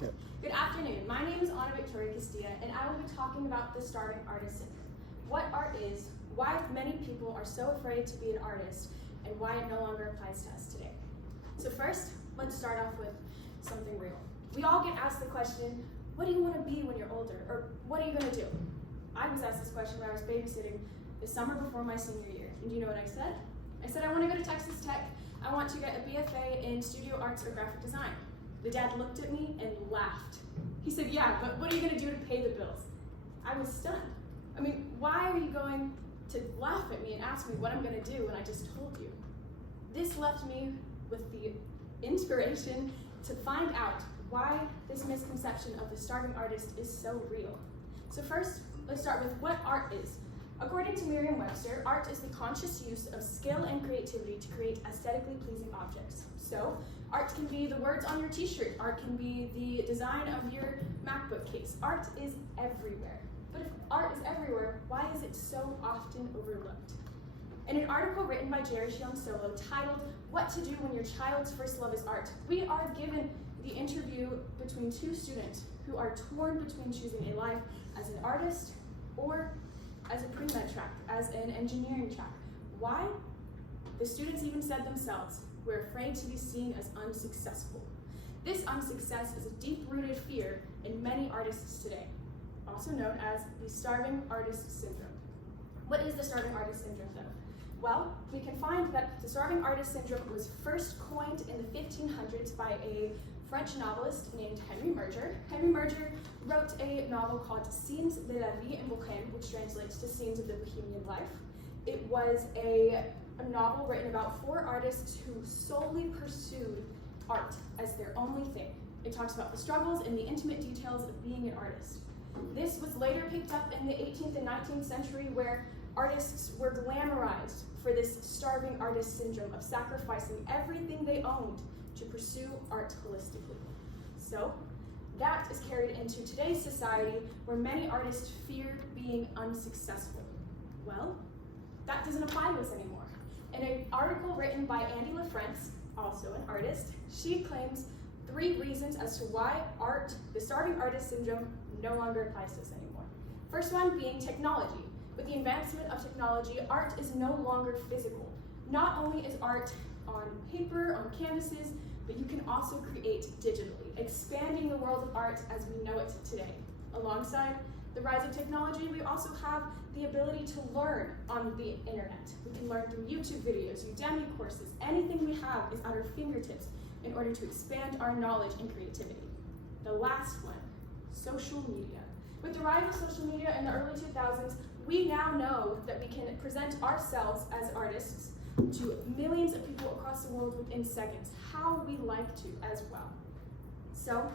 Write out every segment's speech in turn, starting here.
Okay. Good afternoon. My name is Ana-Victoria Castilla, and I will be talking about the starving artist syndrome. What art is, why many people are so afraid to be an artist, and why it no longer applies to us today. So first, let's start off with something real. We all get asked the question, what do you want to be when you're older? Or what are you going to do? I was asked this question when I was babysitting the summer before my senior year. And do you know what I said? I said I want to go to Texas Tech. I want to get a BFA in studio arts or graphic design. The dad looked at me and laughed. He said, yeah, but what are you going to do to pay the bills? I was stunned. I mean, why are you going to laugh at me and ask me what I'm going to do when I just told you? This left me with the inspiration to find out why this misconception of the starving artist is so real. So first, let's start with what art is. According to Merriam-Webster, art is the conscious use of skill and creativity to create aesthetically pleasing objects. So, art can be the words on your t-shirt, art can be the design of your MacBook case. Art is everywhere. But if art is everywhere, why is it so often overlooked? In an article written by Jerry Solo titled, What to Do When Your Child's First Love is Art, we are given the interview between two students who are torn between choosing a life as an artist or as a pre-med track, as an engineering track. Why? The students even said themselves, we're afraid to be seen as unsuccessful. This unsuccess is a deep-rooted fear in many artists today, also known as the starving artist syndrome. What is the starving artist syndrome though? Well, we can find that the starving artist syndrome was first coined in the 1500s by a French novelist named Henry Murger. Henry Murger wrote a novel called Scenes de la vie en Bohème, which translates to Scenes of the Bohemian Life. It was a novel written about 4 artists who solely pursued art as their only thing. It talks about the struggles and the intimate details of being an artist. This was later picked up in the 18th and 19th century where artists were glamorized for this starving artist syndrome of sacrificing everything they owned to pursue art holistically. So, that is carried into today's society where many artists fear being unsuccessful. Well, that doesn't apply to us anymore. In an article written by Andy LaFrance, also an artist, she claims 3 reasons as to why art, the starving artist syndrome, no longer applies to us anymore. First one being technology. With the advancement of technology, art is no longer physical. Not only is art on paper, on canvases, but you can also create digitally, expanding the world of art as we know it today. Alongside the rise of technology, we also have the ability to learn on the internet. We can learn through YouTube videos, Udemy courses. Anything we have is at our fingertips in order to expand our knowledge and creativity. The last one, social media. With the rise of social media in the early 2000s, we now know that we can present ourselves as artists to millions of people across the world within seconds, how we like to as well. So,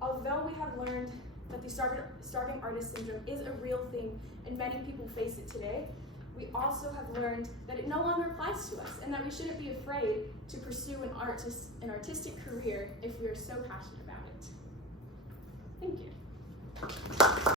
although we have learned that the starving artist syndrome is a real thing and many people face it today, we also have learned that it no longer applies to us and that we shouldn't be afraid to pursue an artistic career if we are so passionate about it. Thank you.